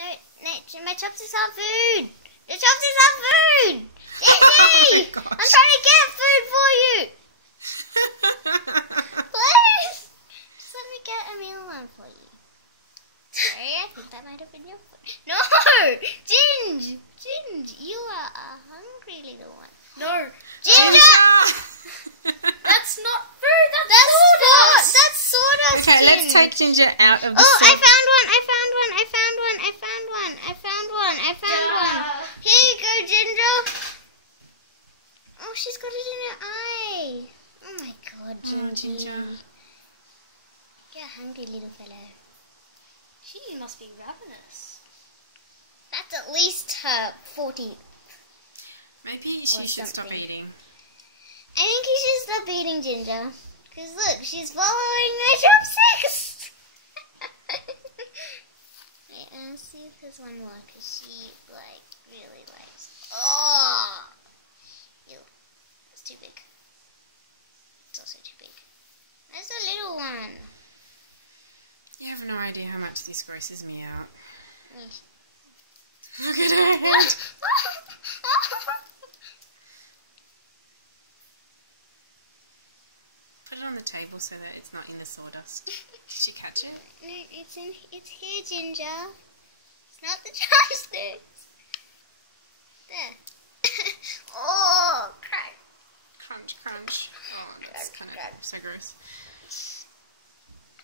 No, my chopsticks are food. The chopsticks are food. Gigi, Oh I'm trying to get food for you. Please, just let me get a mealworm for you. Sorry, I think that might have been your food. No, Ginge, you are a hungry little one. No. Ginger. That's not food. That's sawdust. Okay, let's Ginge. take Ginger out of the Oh, I salt. found one. Here you go, Ginger. Oh, she's got it in her eye. Oh my God, Ginger. You're a hungry little fellow. She must be ravenous. That's at least her 40. Maybe she should stop something. eating. I think you should stop eating, Ginger. Because look, she's following my chopsticks. Wait, let's see if there's one more. Because she, really likes... Oh! Ew. That's too big. It's also too big. There's a little one. You have no idea how much this grosses me out. Mm. Look at her head. Put it on the table so that it's not in the sawdust. Did you catch it? No, it's here, Ginger. It's not the chopsticks. There. Oh, crap. Crunch, crunch. Oh, that's kind of so gross.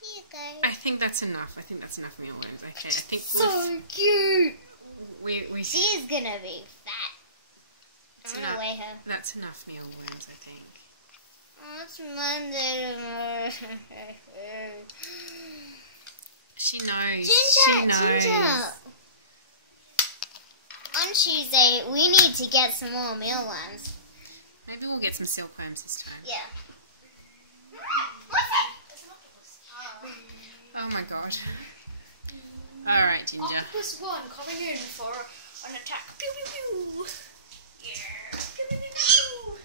Here you go. I think that's enough. I think that's enough mealworms. Okay, I think So cute. we She is gonna be fat. I'm gonna weigh her. That's enough mealworms, I think. Oh, it's Monday. She knows. Ginger. On Tuesday, we need to get some more mealworms. Maybe we'll get some silkworms this time. Yeah. What's it? It's an octopus. Oh my God. Alright, Ginger. Octopus 1 coming in for an attack. Pew pew pew. Yeah. Pew pew pew pew.